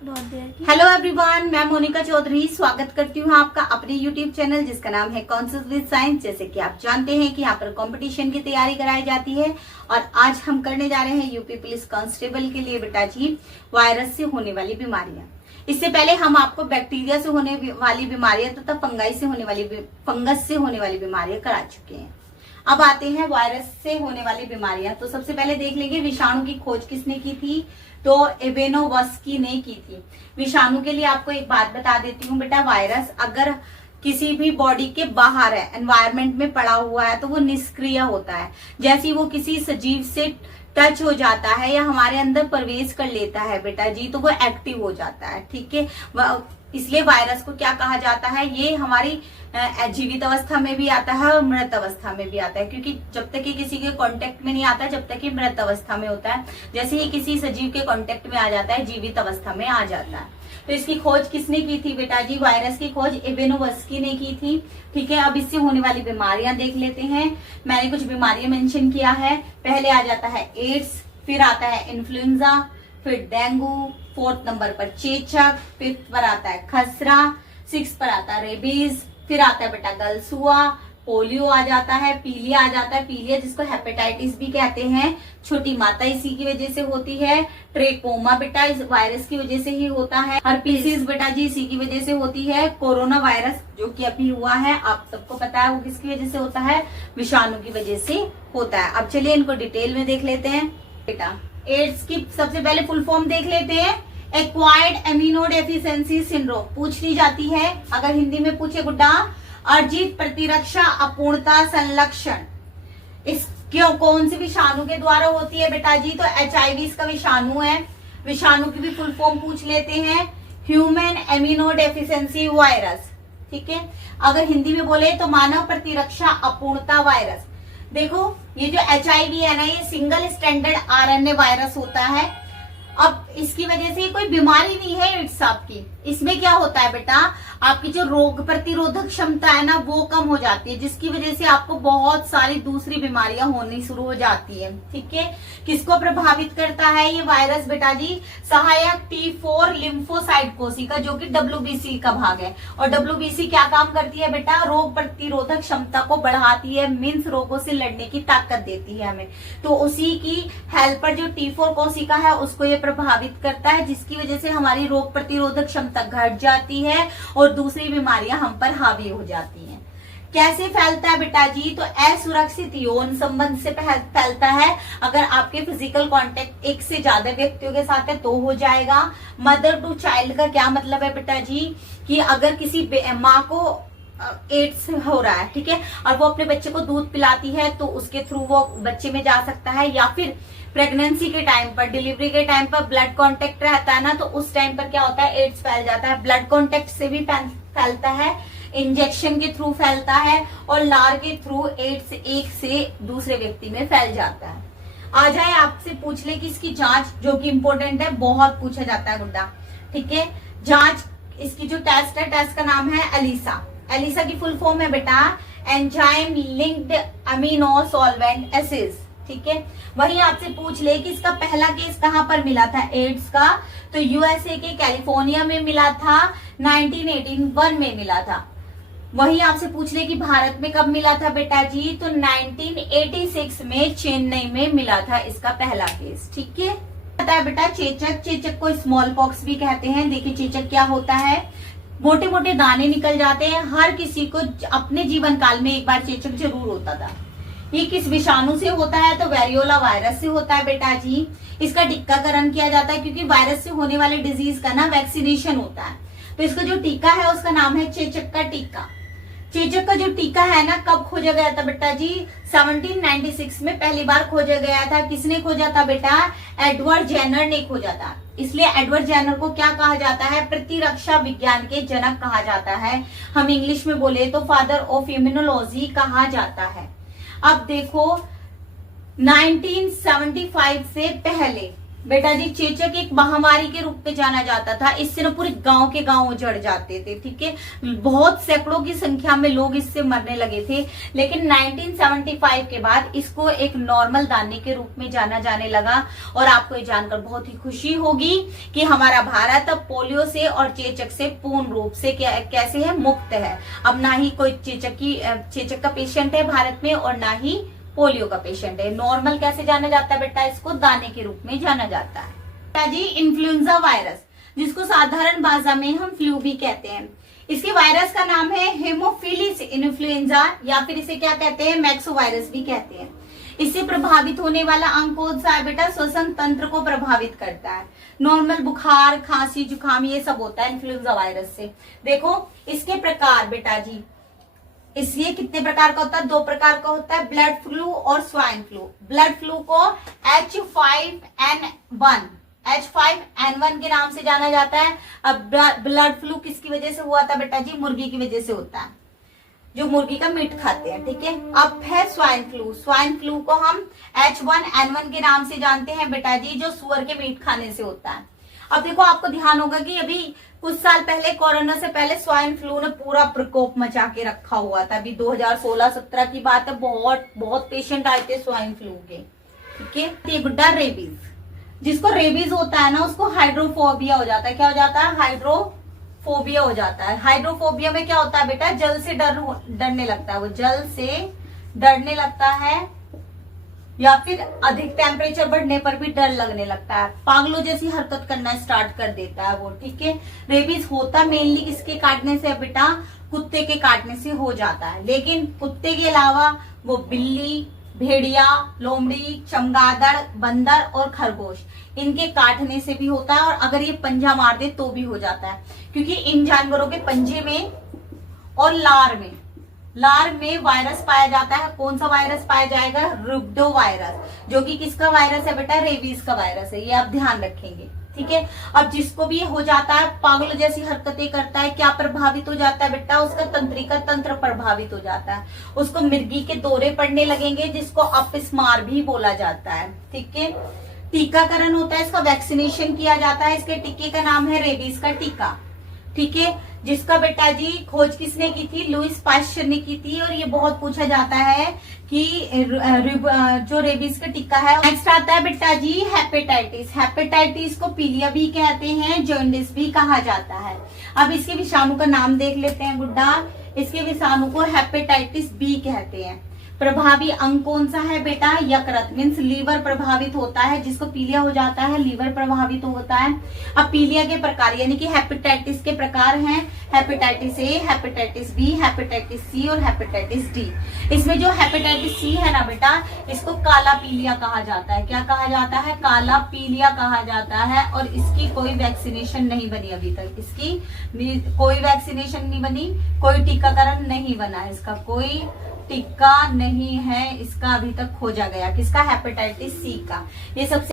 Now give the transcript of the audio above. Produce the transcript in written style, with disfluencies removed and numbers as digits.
Hello everyone, मैं मोनिका चौधरी स्वागत करती हूँ आपका अपने यूट्यूब चैनल जिसका नाम है कॉन्शियस विद साइंस। जैसे कि आप जानते हैं कि यहाँ पर कंपटीशन की तैयारी कराई जाती है और आज हम करने जा रहे हैं यूपी पुलिस कांस्टेबल के लिए बेटा जी वायरस से होने वाली बीमारियां। इससे पहले हम आपको बैक्टीरिया से होने वाली बीमारियां तथा फंगस से होने वाली बीमारियां करा चुके हैं। अब आते हैं वायरस से होने वाली बीमारियां। तो सबसे पहले देख लेंगे विषाणु की खोज किसने की थी। तो इवेनोवस्की ने की थी। विषाणु के लिए आपको एक बात बता देती हूँ बेटा, वायरस अगर किसी भी बॉडी के बाहर है, एनवायरमेंट में पड़ा हुआ है, तो वो निष्क्रिय होता है। जैसे ही वो किसी सजीव से टच हो जाता है या हमारे अंदर प्रवेश कर लेता है बेटा जी, तो वो एक्टिव हो जाता है। ठीक है, इसलिए वायरस को क्या कहा जाता है, ये हमारी जीवित अवस्था में भी आता है और मृत अवस्था में भी आता है, क्योंकि जब तक ये किसी के कांटेक्ट में नहीं आता जब तक ये मृत अवस्था में होता है। जैसे ही किसी सजीव के कांटेक्ट में आ जाता है जीवित अवस्था में आ जाता है। तो इसकी खोज किसने की थी बेटा जी, वायरस की खोज इवेनोवस्की ने की थी। ठीक है, अब इससे होने वाली बीमारियां देख लेते हैं। मैंने कुछ बीमारियां मेंशन किया है। पहले आ जाता है एड्स, फिर आता है इन्फ्लुएंजा, फिर डेंगू, 4th नंबर पर चेचक, 5th पर आता है खसरा, 6th पर आता है रेबीज, फिर आता है बेटा गलसुआ, पोलियो आ जाता है, पीलिया आ जाता है। पीलिया जिसको हेपेटाइटिस भी कहते हैं, छोटी माता इसी की वजह से होती है। ट्रेकोमा बेटा इस वायरस की वजह से ही होता है। हर्पीसिस बेटा जी इसी की वजह से होती है। कोरोना वायरस जो कि अभी हुआ है आप सबको पता है वो किसकी वजह से होता है, विषाणु की वजह से होता है। अब चलिए इनको डिटेल में देख लेते हैं बेटा। एड्स की सबसे पहले फुल फॉर्म देख लेते हैं। एक्वायर्ड इम्यूनोडेफिशिएंसी सिंड्रोम पूछ ली जाती है। अगर हिंदी में पूछे गुड्डा, अर्जित प्रतिरक्षा अपूर्णता संलक्षण इस क्यों कौन सी विषाणु के द्वारा होती है बेटा जी, तो HIV इसका विषाणु है। विषाणु की भी फुल फॉर्म पूछ लेते हैं, ह्यूमन इम्यूनोडेफिशिएंसी वायरस। ठीक है, अगर हिंदी में बोले तो मानव प्रतिरक्षा अपूर्णता वायरस। देखो ये जो HIV है ना, ये सिंगल स्टैंडर्ड RNA वायरस होता है। अब इसकी वजह से कोई बीमारी नहीं है एड्स आपकी। इसमें क्या होता है बेटा, आपकी जो रोग प्रतिरोधक क्षमता है ना वो कम हो जाती है, जिसकी वजह से आपको बहुत सारी दूसरी बीमारियां होनी शुरू हो जाती है। ठीक है, किसको प्रभावित करता है ये वायरस बेटा जी, सहायक T4 लिम्फोसाइट कोशिका जो कि WBC का भाग है। और WBC क्या काम करती है बेटा, रोग प्रतिरोधक क्षमता को बढ़ाती है, मीन्स रोगों से लड़ने की ताकत देती है हमें। तो उसी की हेल्पर जो T4 कोशिका है उसको ये प्रभावित करता है, जिसकी वजह से हमारी रोग प्रतिरोधक क्षमता घट जाती है और दूसरी बीमारियां हम पर हावी हो जाती हैं। कैसे फैलता है बेटा जी, तो असुरक्षित यौन संबंध से फैलता है। अगर आपके फिजिकल कांटेक्ट एक से ज्यादा व्यक्तियों के साथ है तो हो जाएगा। मदर टू चाइल्ड का क्या मतलब है बेटा जी, कि अगर किसी माँ को एड्स हो रहा है, ठीक है, और वो अपने बच्चे को दूध पिलाती है तो उसके थ्रू वो बच्चे में जा सकता है। या फिर प्रेगनेंसी के टाइम पर, डिलीवरी के टाइम पर ब्लड कांटेक्ट रहता है ना, तो उस टाइम पर क्या होता है, एड्स फैल जाता है। ब्लड कांटेक्ट से भी फैलता है, इंजेक्शन के थ्रू फैलता है और लार के थ्रू एड्स एक से दूसरे व्यक्ति में फैल जाता है। आ जाए आपसे पूछ ले कि इसकी जांच जो कि इम्पोर्टेंट है, बहुत पूछा जाता है गुड्डा। ठीक है, जांच इसकी जो टेस्ट है, टेस्ट का नाम है एलिसा। एलिसा की फुल फॉर्म है बेटा enzyme linked amino solvent acid. ठीक है, वही आपसे पूछ ले कि इसका पहला केस कहां पर मिला था एड्स का, तो USA के कैलिफोर्निया में मिला था, 1981 में मिला था। वही आपसे पूछ ले कि भारत में कब मिला था बेटा जी, तो 1986 में चेन्नई में मिला था इसका पहला केस। ठीक है, पता है बेटा चेचक, चेचक को स्मॉल पॉक्स भी कहते हैं। देखिए चेचक क्या होता है, मोटे मोटे दाने निकल जाते हैं। हर किसी को अपने जीवन काल में एक बार चेचक जरूर होता था। ये किस विषाणु से होता है, तो वेरियोला वायरस से होता है बेटा जी। इसका टीकाकरण किया जाता है क्योंकि वायरस से होने वाले डिजीज का ना वैक्सीनेशन होता है। तो इसका जो टीका है उसका नाम है चेचक का टीका। चेचक का जो टीका है ना कब खोजा गया था बेटा जी, 1796 में पहली बार खोजा गया था। किसने खोजा था बेटा, एडवर्ड जेनर ने खोजा था। इसलिए एडवर्ड जेनर को क्या कहा जाता है, प्रतिरक्षा विज्ञान के जनक कहा जाता है। हम इंग्लिश में बोले तो फादर ऑफ इम्यूनोलॉजी कहा जाता है। अब देखो 1975 से पहले बेटा जी चेचक एक महामारी के रूप में जाना जाता था। इससे ना पूरे गांव के गांव उजड़ जाते थे, ठीक है। बहुत सैकड़ों की संख्या में लोग इससे मरने लगे थे। लेकिन 1975 के बाद इसको एक नॉर्मल दाने के रूप में जाना जाने लगा। और आपको ये जानकर बहुत ही खुशी होगी कि हमारा भारत अब पोलियो से और चेचक से पूर्ण रूप से कैसे है, मुक्त है। अब ना ही कोई चेचक का पेशेंट है भारत में और ना ही पोलियो का पेशेंट है। नॉर्मल कैसे जाना जाता है बेटा, इसको दाने के रूप में जाना जाता है। बेटा जी इन्फ्लुएंजा वायरस, जिसको साधारण भाषा में हम फ्लू भी कहते हैं, इसके वायरस का नाम है हेमोफिलिस इन्फ्लुएंजा या फिर इसे क्या कहते हैं, मैक्सो वायरस भी कहते हैं। इससे प्रभावित होने वाला अंग कौन सा है बेटा, श्वसन तंत्र को प्रभावित करता है। नॉर्मल बुखार, खांसी, जुकाम ये सब होता है इन्फ्लुएंजा वायरस से। देखो इसके प्रकार बेटा जी, इसलिए कितने प्रकार का होता है, 2 प्रकार का होता है, ब्लड फ्लू और स्वाइन फ्लू। ब्लड फ्लू को H5N1 के नाम से जाना जाता है। अब ब्लड फ्लू किसकी वजह से हुआ था बेटा जी, मुर्गी की वजह से होता है, जो मुर्गी का मीट खाते हैं, ठीक है। अब है स्वाइन फ्लू। स्वाइन फ्लू को हम H1N1 के नाम से जानते हैं बेटा जी, जो सुअर के मीट खाने से होता है। अब देखो आपको ध्यान होगा कि अभी कुछ साल पहले, कोरोना से पहले स्वाइन फ्लू ने पूरा प्रकोप मचा के रखा हुआ था। अभी 2016-17 की बात है, बहुत पेशेंट आए थे स्वाइन फ्लू के, ठीक है। ये गुड्डा रेबीज, जिसको रेबीज होता है ना, उसको हाइड्रोफोबिया हो जाता है। क्या हो जाता है, हाइड्रोफोबिया हो जाता है। हाइड्रोफोबिया में क्या होता है बेटा, जल से डरने लगता है, वो जल से डरने लगता है या फिर अधिक टेम्परेचर बढ़ने पर भी डर लगने लगता है, पागलों जैसी हरकत करना स्टार्ट कर देता है वो, ठीक है। रेबीज होता मेनली किसके काटने से बेटा, कुत्ते के काटने से हो जाता है। लेकिन कुत्ते के अलावा वो बिल्ली, भेड़िया, लोमड़ी, चमगादड़, बंदर और खरगोश, इनके काटने से भी होता है। और अगर ये पंजा मार दे तो भी हो जाता है, क्योंकि इन जानवरों के पंजे में और लार में वायरस पाया जाता है। कौन सा वायरस पाया जाएगा, रुबिडो वायरस, जो कि किसका वायरस है बेटा, रेबीज का वायरस है। ये आप ध्यान रखेंगे, ठीक है। अब जिसको भी ये हो जाता है, पागल जैसी हरकतें करता है, क्या प्रभावित हो जाता है बेटा, उसका तंत्रिका तंत्र प्रभावित हो जाता है। उसको मिर्गी के दौरे पड़ने लगेंगे, जिसको अपस्मार भी बोला जाता है, ठीक है। टीकाकरण होता है, इसका वैक्सीनेशन किया जाता है। इसके टीके का नाम है रेबीज का टीका, ठीक है, जिसका बेटा जी खोज किसने की थी, लुईस पाश्चर ने की थी। और ये बहुत पूछा जाता है कि जो रेबीज का टीका है। नेक्स्ट आता है बेटा जी हेपेटाइटिस। हेपेटाइटिस को पीलिया भी कहते हैं, जॉन्डिस भी कहा जाता है। अब इसके विषाणु का नाम देख लेते हैं गुड्डा। इसके विषाणु को हेपेटाइटिस बी कहते हैं। प्रभावी अंग कौन सा है बेटा, यकृत, मीन्स लीवर प्रभावित होता है। जिसको पीलिया हो जाता है, लीवर प्रभावित होता है। अब पीलिया के प्रकार यानी कि हेपेटाइटिस के प्रकार हैं, hepatitis A, hepatitis B, hepatitis C और हेपेटाइटिस डी। इसमें जो हेपेटाइटिस सी है ना बेटा, इसको काला पीलिया कहा जाता है। क्या कहा जाता है, काला पीलिया कहा जाता है। और इसकी कोई वैक्सीनेशन नहीं बनी अभी तक, इसकी कोई वैक्सीनेशन नहीं बनी, कोई टीकाकरण नहीं बना है, इसका कोई टीका नहीं है, इसका अभी तक खोजा गया, किसका, हेपेटाइटिस सी का। ये सबसे